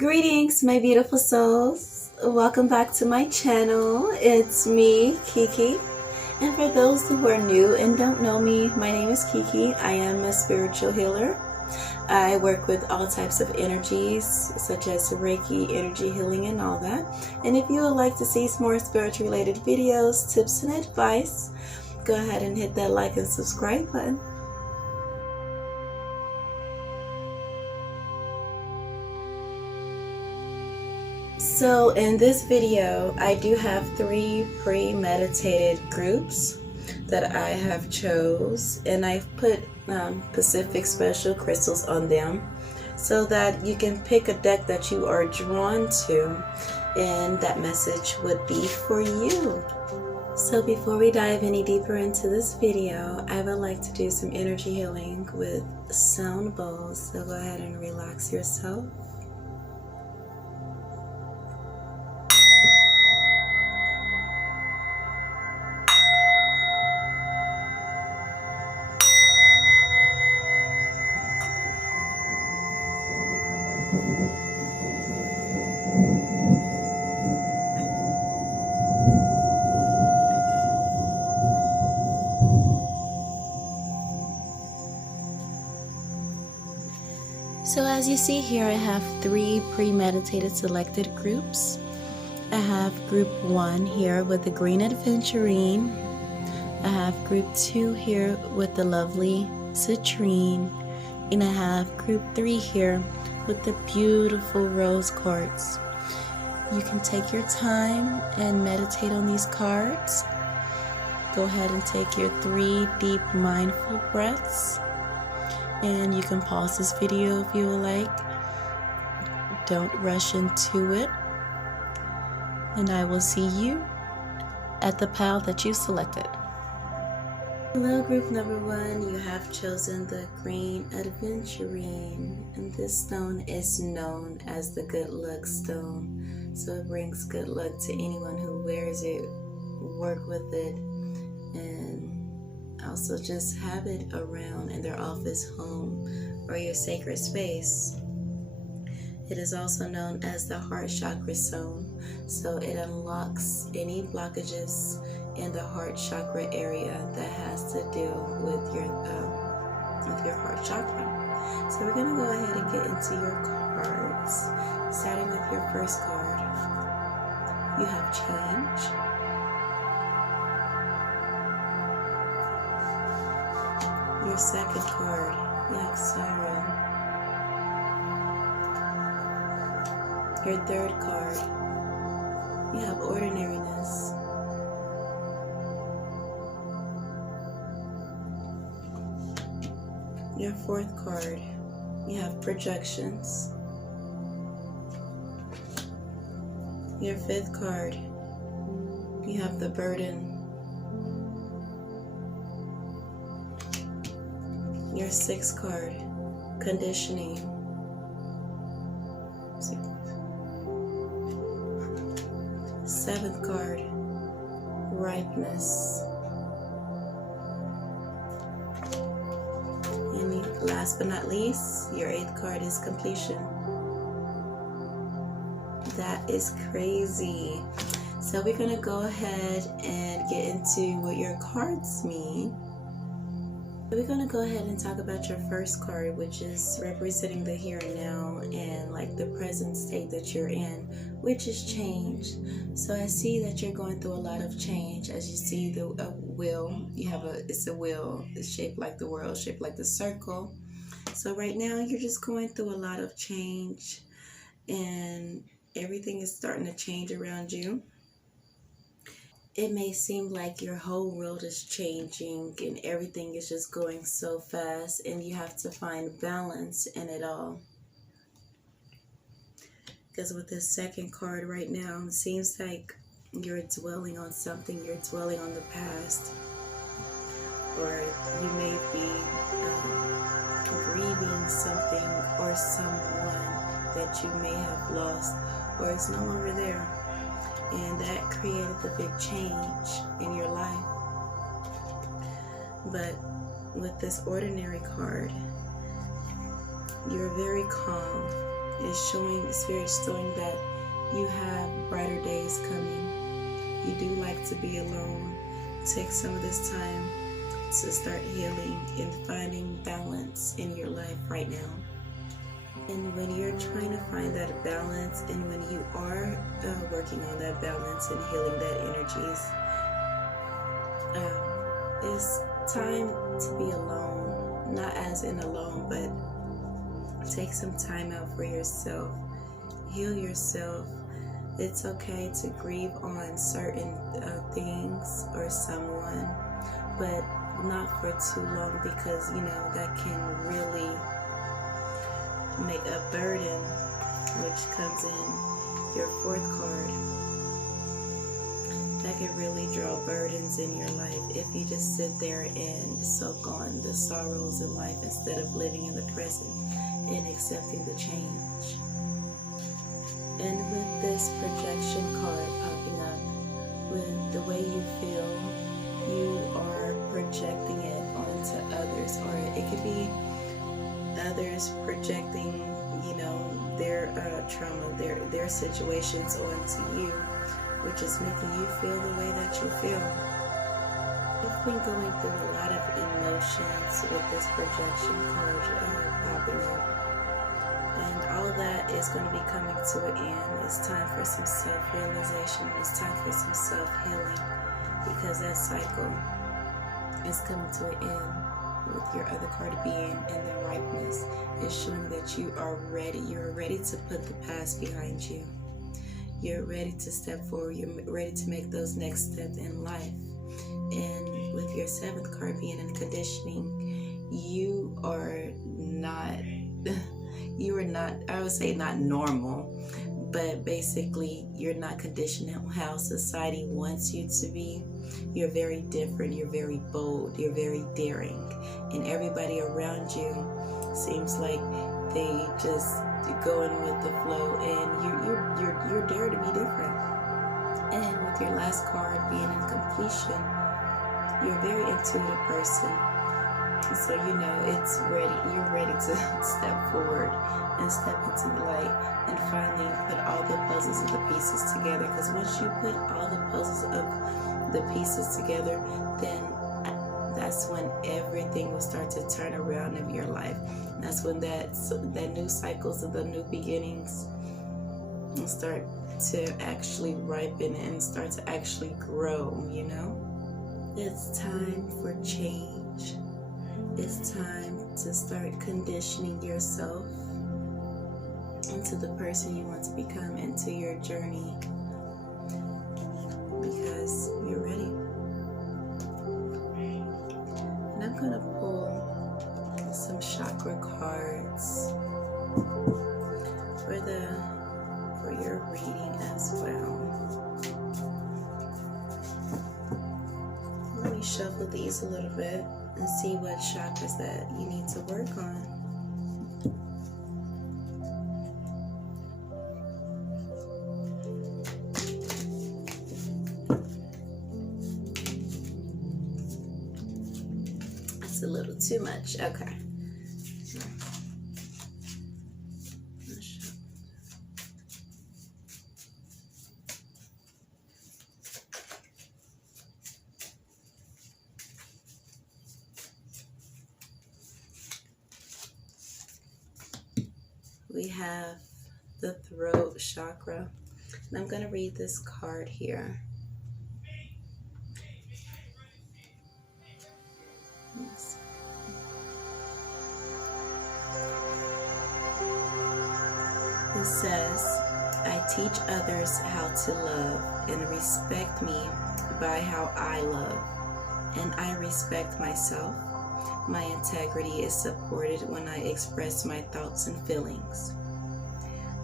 Greetings, my beautiful souls. Welcome back to my channel. It's me, Kiki. And for those who are new and don't know me, my name is Kiki. I am a spiritual healer. I work with all types of energies, such as Reiki, energy healing, and all that. And if you would like to see some more spiritual related videos, tips, and advice, go ahead and hit that like and subscribe button. So in this video, I do have 3 premeditated groups that I have chose, and I've put Pacific special crystals on them so that you can pick a deck that you are drawn to, and that message would be for you. So before we dive any deeper into this video, I would like to do some energy healing with sound bowls. So go ahead and relax yourself. So as you see here, I have 3 premeditated selected groups. I have group 1 here with the green adventurine. I have group 2 here with the lovely citrine. And I have group 3 here with the beautiful rose quartz. You can take your time and meditate on these cards. Go ahead and take your 3 deep mindful breaths. And you can pause this video if you would like. Don't rush into it. And I will see you at the pile that you selected. Hello, group number 1. You have chosen the green adventurine. And this stone is known as the good luck stone. So it brings good luck to anyone who wears it, work with it, and also just have it around in their office, home, or your sacred space. It is also known as the heart chakra stone, so it unlocks any blockages in the heart chakra area that has to do with your heart chakra. So we're gonna go ahead and get into your cards, starting with your first card. You have change. Your second card, you have sorrow. Your third card, you have ordinariness. Your fourth card, you have projections. Your fifth card, you have the burden. Your sixth card, conditioning. Seventh card, ripeness. And last but not least, your 8th card is completion. That is crazy. So we're going to go ahead and get into what your cards mean. We're going to go ahead and talk about your first card, which is representing the here and now and like the present state that you're in, which is change. So I see that you're going through a lot of change. As you see the wheel, it's a wheel. It's shaped like the world, shaped like the circle. So right now you're just going through a lot of change, and everything is starting to change around you. It may seem like your whole world is changing and everything is just going so fast, and you have to find balance in it all. Because with this second card right now, it seems like you're dwelling on something, you're dwelling on the past. Or you may be grieving something or someone that you may have lost or is no longer there. And that created the big change in your life. But with this ordinary card, you're very calm, It's showing, Spirit's showing that you have brighter days coming. You do like to be alone. Take some of this time to start healing and finding balance in your life right now. And when you're trying to find that balance, and when you are working on that balance and healing that energies, it's time to be alone. Not as in alone, but take some time out for yourself. Heal yourself. It's okay to grieve on certain things or someone, but not for too long, because you know that can really make a burden, which comes in your fourth card. That can really draw burdens in your life if you just sit there and soak on the sorrows in life instead of living in the present and accepting the change. And with this projection card popping up, with the way you feel, you are projecting it onto others, or it could be others projecting, you know, their trauma, their situations onto you, which is making you feel the way that you feel. You've been going through a lot of emotions with this projection card popping up. And all of that is going to be coming to an end. It's time for some self-realization. It's time for some self-healing, because that cycle is coming to an end with your other card being in the ripeness. It's showing that you are ready. You're ready to put the past behind you. You're ready to step forward. You're ready to make those next steps in life. And with your seventh card being in conditioning, you are not... You are not, I would say not normal, but basically you're not conditioned how society wants you to be. You're very different, you're very bold, you're very daring, and everybody around you seems like they just going with the flow, and you're dare to be different. And with your last card being in completion, you're a very intuitive person. So you know it's ready. You're ready to step forward and step into the light and finally put all the puzzles of the pieces together. Because once you put all the puzzles of the pieces together, then that's when everything will start to turn around in your life. That's when that new cycles of the new beginnings will start to actually ripen and start to actually grow. You know, it's time for change. It's time to start conditioning yourself into the person you want to become, into your journey, because you're ready. And I'm going to pull some chakra cards for your reading as well. Let me shuffle these a little bit and see what chakras that you need to work on. That's a little too much. Okay. We have the throat chakra, and I'm going to read this card here. It says, I teach others how to love and respect me by how I love, and I respect myself. My integrity is supported when I express my thoughts and feelings.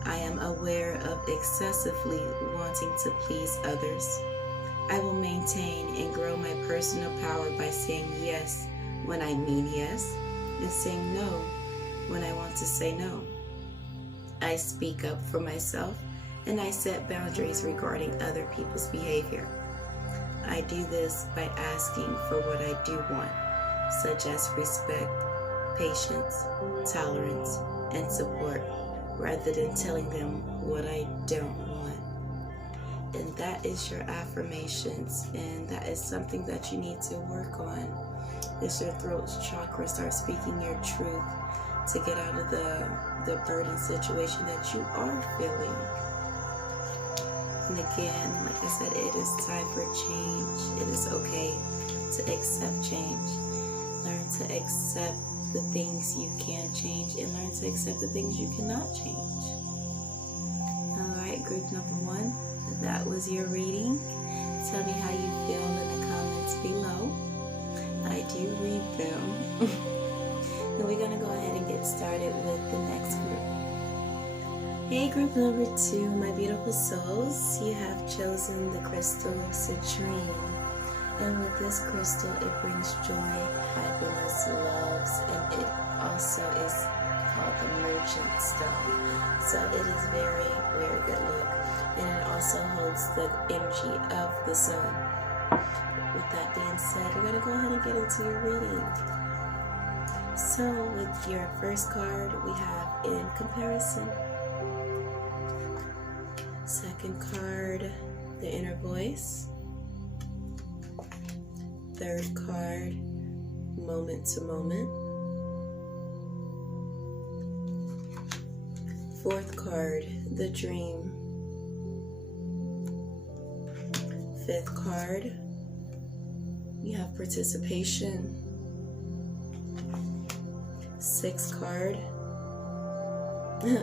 I am aware of excessively wanting to please others. I will maintain and grow my personal power by saying yes when I mean yes, and saying no when I want to say no. I speak up for myself, and I set boundaries regarding other people's behavior. I do this by asking for what I do want, such as respect, patience, tolerance, and support. rather than telling them what I don't want. And that is your affirmations, and that is something that you need to work on. It's your throat chakra. Start speaking your truth to get out of the burden situation that you are feeling. And again, like I said, it is time for change. It is okay to accept change. Learn to accept the things you can change and learn to accept the things you cannot change. Alright, group number 1, that was your reading. Tell me how you feel in the comments below. I do read them. And we're going to go ahead and get started with the next group. Hey, group number 2, my beautiful souls, you have chosen the crystal citrine. And with this crystal, it brings joy, happiness, loves, and it also is called the merchant stone. So it is very, very good look. And it also holds the energy of the sun. With that being said, we're going to go ahead and get into your reading. So with your first card, we have in comparison. Second card, the inner voice. Third card, moment to moment. Fourth card, the dream. Fifth card, you have participation. Sixth card,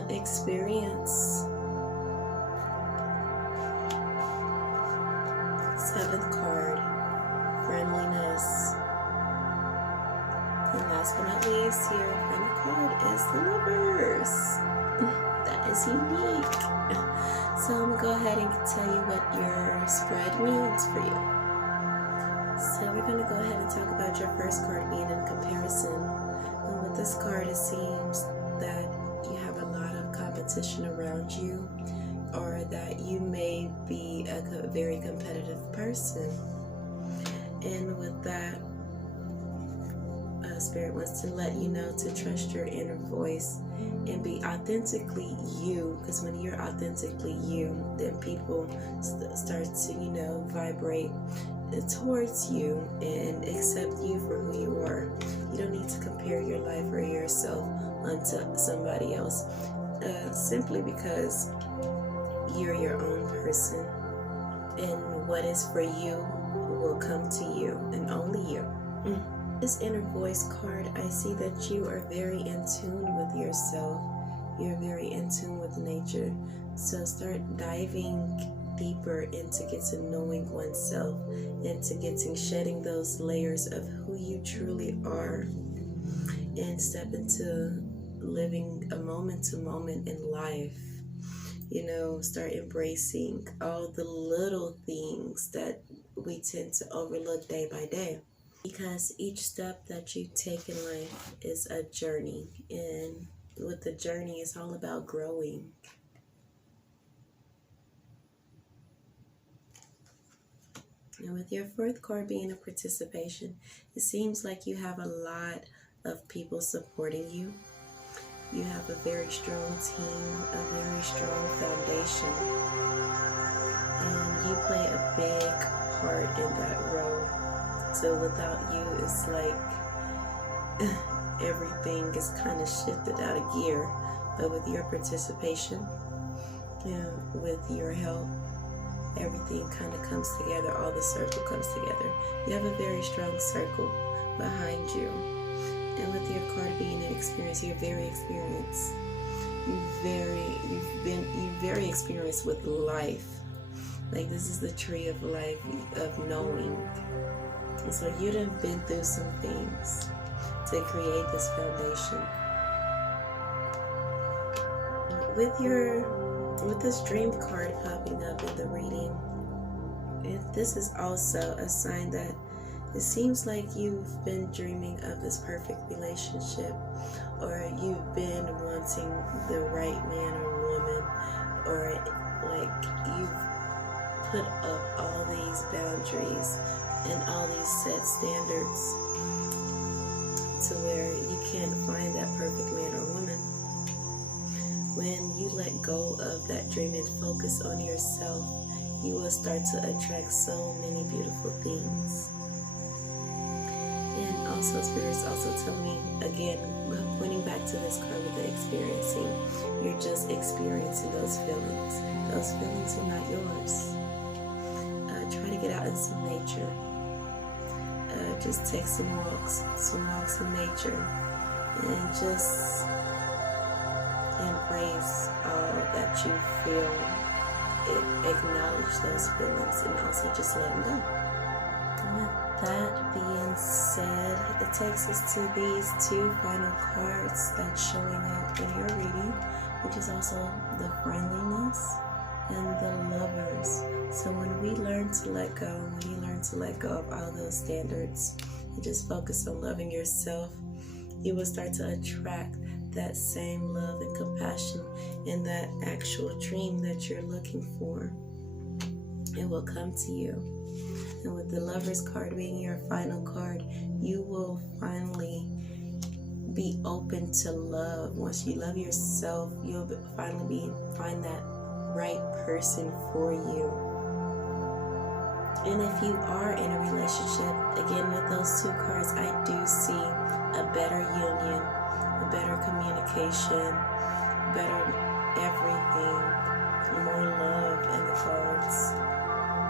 experience. Seventh card, friendliness. And last but not least, your final card is the Lovers. That is unique. So I'm going to go ahead and tell you what your spread means for you. So we're going to go ahead and talk about your first card being in comparison. And with this card, it seems that you have a lot of competition around you, or that you may be a very competitive person. And with that, Spirit wants to let you know to trust your inner voice and be authentically you, because when you're authentically you, then people start to, vibrate towards you and accept you for who you are. You don't need to compare your life or yourself onto somebody else, simply because you're your own person, and what is for you will come to you, and only you. This inner voice card, I see that you are very in tune with yourself. You're very in tune with nature. So start diving deeper into getting knowing oneself, into shedding those layers of who you truly are, and step into living a moment to moment in life. Start embracing all the little things that we tend to overlook day by day. Because each step that you take in life is a journey. And with the journey, it's all about growing. And with your fourth card being a participation, it seems like you have a lot of people supporting you. You have a very strong team, a very strong foundation, and you play a big part in that role. So without you, it's like everything is kind of shifted out of gear. But with your participation, with your help, everything kind of comes together. All the circle comes together. You have a very strong circle behind you. And with your card being an experience, you're very experienced. You're very experienced with life. Like, this is the tree of life, of knowing. And so you'd have been through some things to create this foundation. With this dream card popping up in the reading, this is also a sign that it seems like you've been dreaming of this perfect relationship, or you've been wanting the right man or woman, or like you've put up all these boundaries and all these set standards to where you can't find that perfect man or woman. When you let go of that dream and focus on yourself, you will start to attract so many beautiful things. And also, Spirit's also telling me, again, pointing back to this card with the experiencing, you're just experiencing those feelings. Those feelings are not yours. Try to get out in some nature. Just take some walks in nature, and just embrace all that you feel. Acknowledge those feelings, and also just let them go. And with that being said, it takes us to these two final cards that's showing up in your reading, which is also the friendliness and the lovers. So when we learn to let go, when you learn to let go of all those standards and just focus on loving yourself, you will start to attract that same love and compassion in that actual dream that you're looking for. It will come to you. And with the Lover's card being your final card, you will finally be open to love. Once you love yourself, you'll finally find that right person for you. And if you are in a relationship, again with those two cards, I do see a better union, a better communication, better everything, more love in the cards.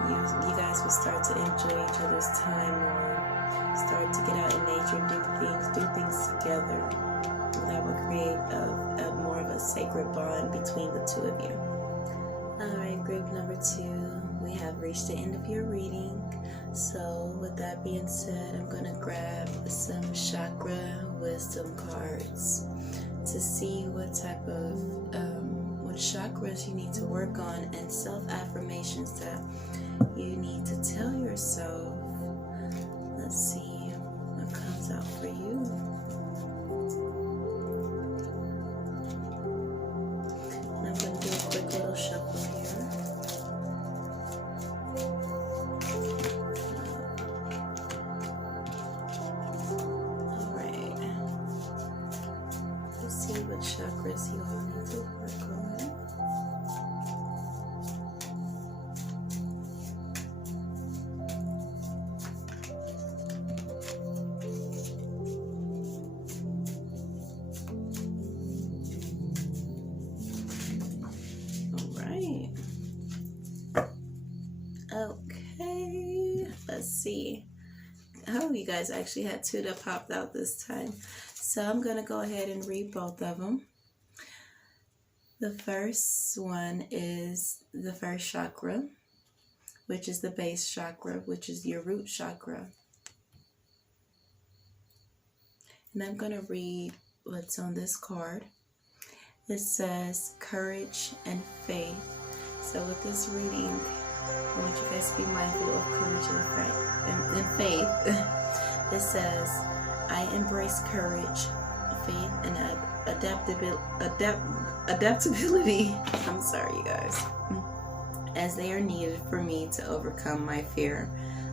You guys will start to enjoy each other's time more, start to get out in nature, do things together. That will create a more of a sacred bond between the two of you. Alright, group number 2, we have reached the end of your reading. So with that being said, I'm going to grab some chakra wisdom cards to see what type of what chakras you need to work on, and self-affirmations that you need to tell yourself. Let's see what comes out for you. And I'm going to do a quick little shuffle here. What chakras you all need to work on. Alright. Okay. Let's see. Oh, you guys actually had 2 that popped out this time. So I'm going to go ahead and read both of them. The first one is the first chakra, which is the base chakra, which is your root chakra. And I'm going to read what's on this card. It says courage and faith. So with this reading, I want you guys to be mindful of courage and faith. It says, I embrace courage, faith, and adaptability. I'm sorry, you guys. As they are needed for me to overcome my fear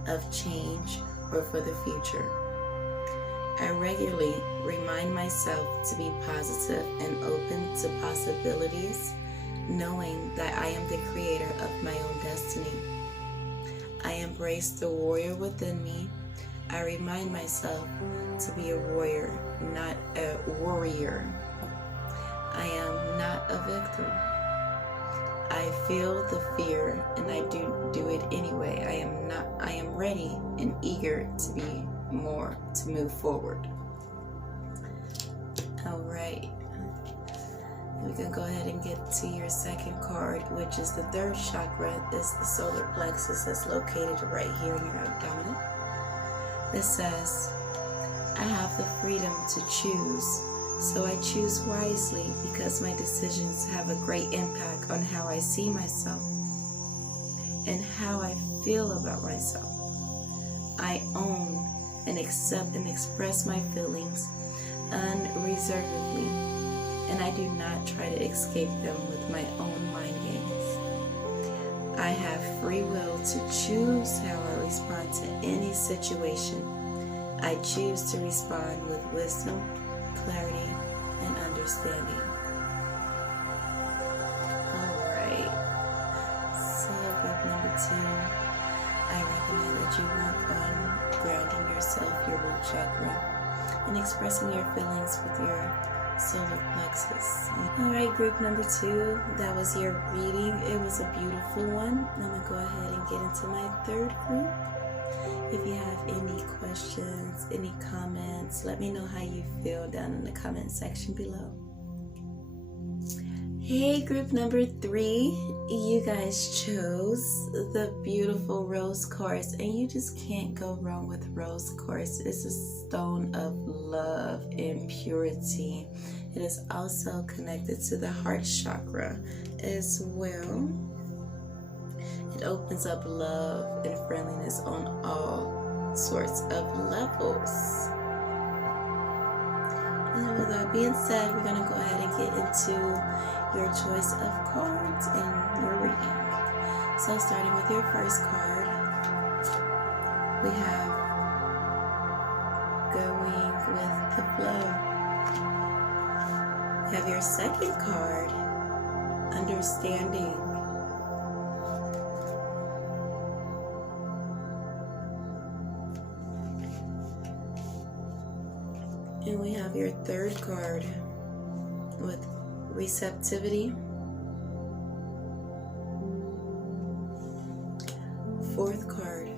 of change or for the future. I regularly remind myself to be positive and open to possibilities, knowing that I am the creator of my own destiny. I embrace the warrior within me. I remind myself to be a warrior, not a worrier. I am not a victim. I feel the fear and I do it anyway. I am ready and eager to move forward. Alright. We can go ahead and get to your second card, which is the third chakra. It's the solar plexus that's located right here in your abdomen. It says, I have the freedom to choose, so I choose wisely because my decisions have a great impact on how I see myself and how I feel about myself. I own and accept and express my feelings unreservedly, and I do not try to escape them with my own mind games. I have free will to choose how I respond to any situation. I choose to respond with wisdom, clarity, and understanding. yourself, your root chakra, and expressing your feelings with your solar plexus. Alright, group number 2, that was your reading. It was a beautiful one. I'm going to go ahead and get into my third group. If you have any questions, any comments, let me know how you feel down in the comment section below. Hey, group number 3, you guys chose the beautiful rose quartz, and you just can't go wrong with rose quartz. It's a stone of love and purity. It is also connected to the heart chakra as well. It opens up love and friendliness on all sorts of levels. And with that being said, we're going to go ahead and get into your choice of cards in your reading. So starting with your first card, we have going with the flow. We have your second card, understanding. And we have your third card with receptivity. Fourth card,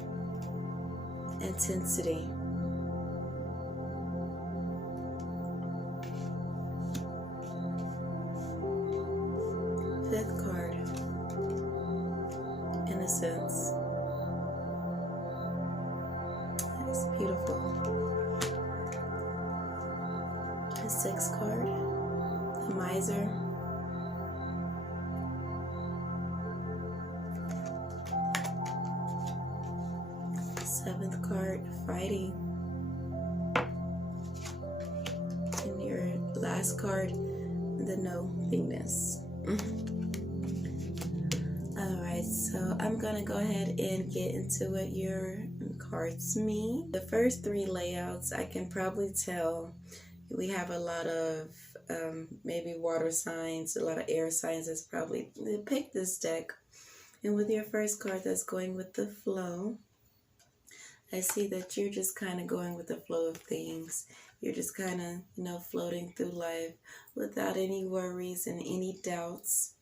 intensity. Fifth card, innocence. It's beautiful. The sixth card, the miser. Seventh card, fighting. And your last card, the nothingness. Alright, so I'm going to go ahead and get into what your cards mean. The first 3 layouts, I can probably tell we have a lot of maybe water signs, a lot of air signs that's probably picked this deck. And with your first card that's going with the flow, I see that you're just kind of going with the flow of things. You're just kind of, floating through life without any worries and any doubts.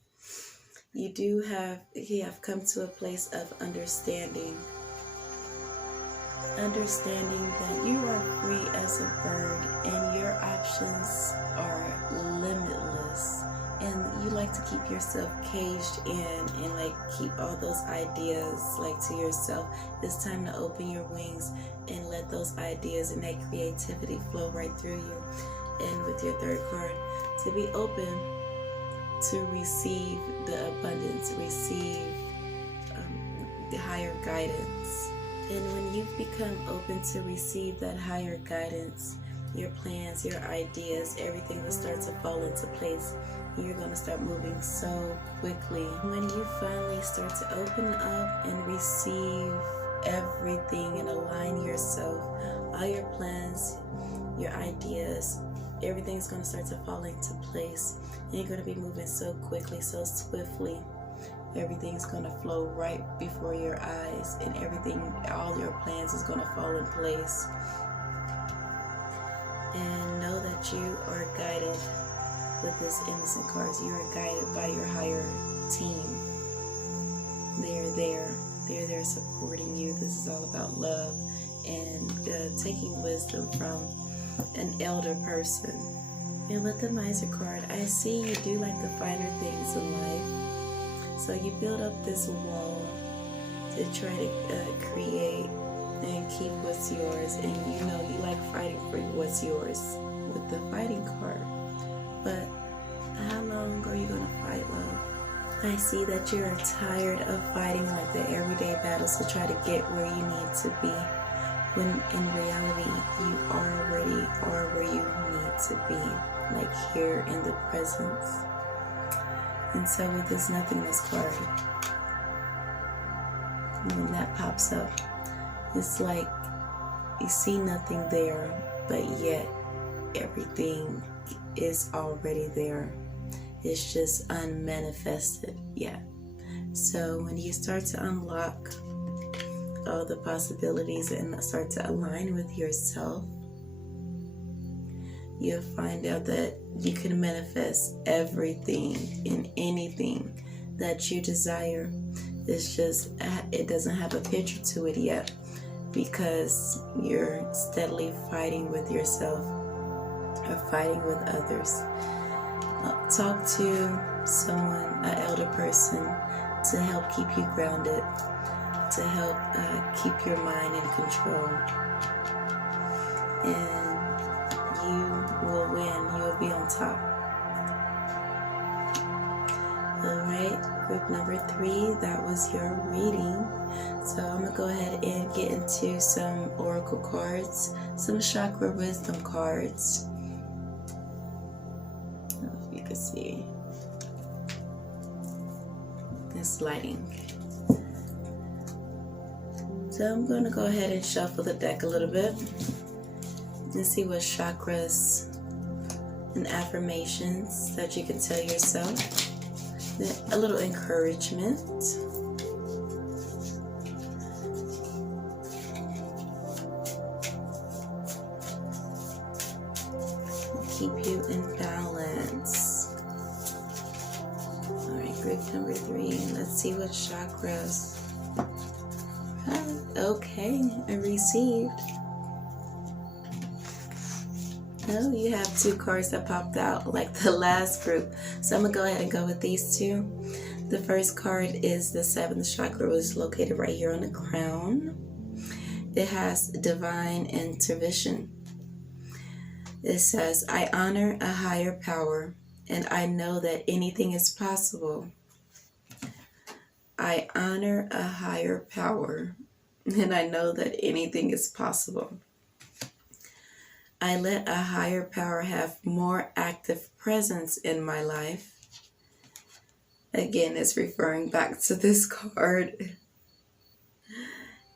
You have come to a place of understanding. Understanding that you are free as a bird and your options are limitless, and you like to keep yourself caged in and keep all those ideas to yourself. It's time to open your wings and let those ideas and that creativity flow right through you. And with your third card, to be open to receive the abundance, receive the higher guidance. And when you've become open to receive that higher guidance, your plans, your ideas, everything will start to fall into place. You're going to start moving so quickly. When you finally start to open up and receive everything and align yourself, all your plans, your ideas, everything's going to start to fall into place. And you're going to be moving so quickly, so swiftly. Everything's going to flow right before your eyes, and all your plans is going to fall in place. And know that you are guided with this innocent cards. You are guided by your higher team. They're there. They're there supporting you. This is all about love and taking wisdom from an elder person. And with the miser card, I see you do like the finer things in life. So you build up this wall to try to create and keep what's yours. And you like fighting for what's yours with the fighting card. But how long are you going to fight, love? I see that you're tired of fighting the everyday battles to try to get where you need to be. When in reality, you already are where you need to be. Here in the presence. And so with this nothingness card, when that pops up, it's like you see nothing there, but yet everything is already there. It's just unmanifested yet. So when you start to unlock all the possibilities and start to align with yourself, you'll find out that you can manifest everything and anything that you desire. It's just, it doesn't have a picture to it yet, because you're steadily fighting with yourself or fighting with others. Talk to someone, an elder person, to help keep you grounded, to help keep your mind in control. And you will win. You will be on top. Alright, group number 3, that was your reading. So I'm going to go ahead and get into some oracle cards, some chakra wisdom cards. If you can see this lighting. So I'm going to go ahead and shuffle the deck a little bit and see what chakras and affirmations that you can tell yourself. A little encouragement. Keep you in balance. Alright, group number 3. Let's see what chakras. Okay, I received. Oh, you have 2 cards that popped out like the last group. So I'm going to go ahead and go with these 2. The first card is the 7th chakra, which is located right here on the crown. It has divine intervention. It says, I honor a higher power, and I know that anything is possible. I honor a higher power, and I know that anything is possible. I let a higher power have more active presence in my life. Again, it's referring back to this card.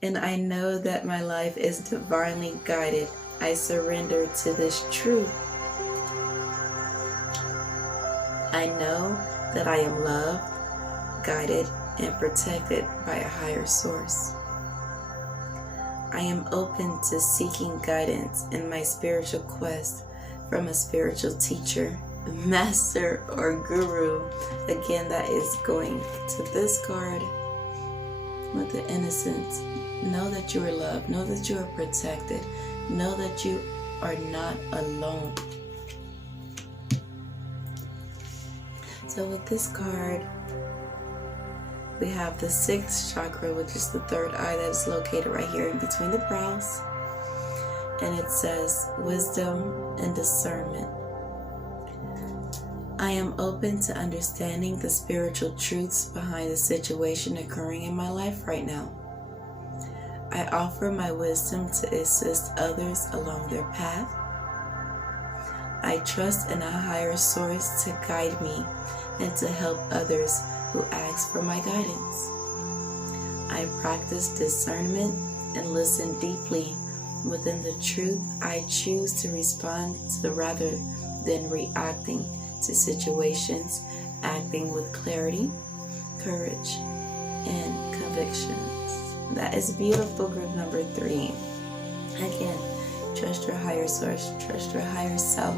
And I know that my life is divinely guided. I surrender to this truth. I know that I am loved, guided, and protected by a higher source. I am open to seeking guidance in my spiritual quest from a spiritual teacher, master, or guru. Again, that is going to this card with the innocence. Know that you are loved. Know that you are protected. Know that you are not alone. So with this card, we have the 6th chakra, which is the 3rd eye that is located right here in between the brows. And it says, wisdom and discernment. I am open to understanding the spiritual truths behind the situation occurring in my life right now. I offer my wisdom to assist others along their path. I trust in a higher source to guide me and to help others who ask for my guidance. I practice discernment and listen deeply within the truth. I choose to respond to rather than reacting to situations, acting with clarity, courage, and convictions. That is beautiful, group number 3. Again, trust your higher source, trust your higher self,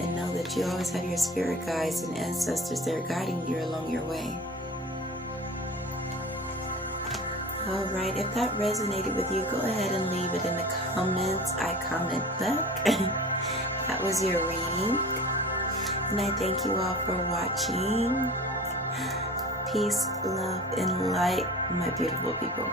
and know that you always have your spirit guides and ancestors that are guiding you along your way. Alright, if that resonated with you, go ahead and leave it in the comments. I comment back. That was your reading. And I thank you all for watching. Peace, love, and light, my beautiful people.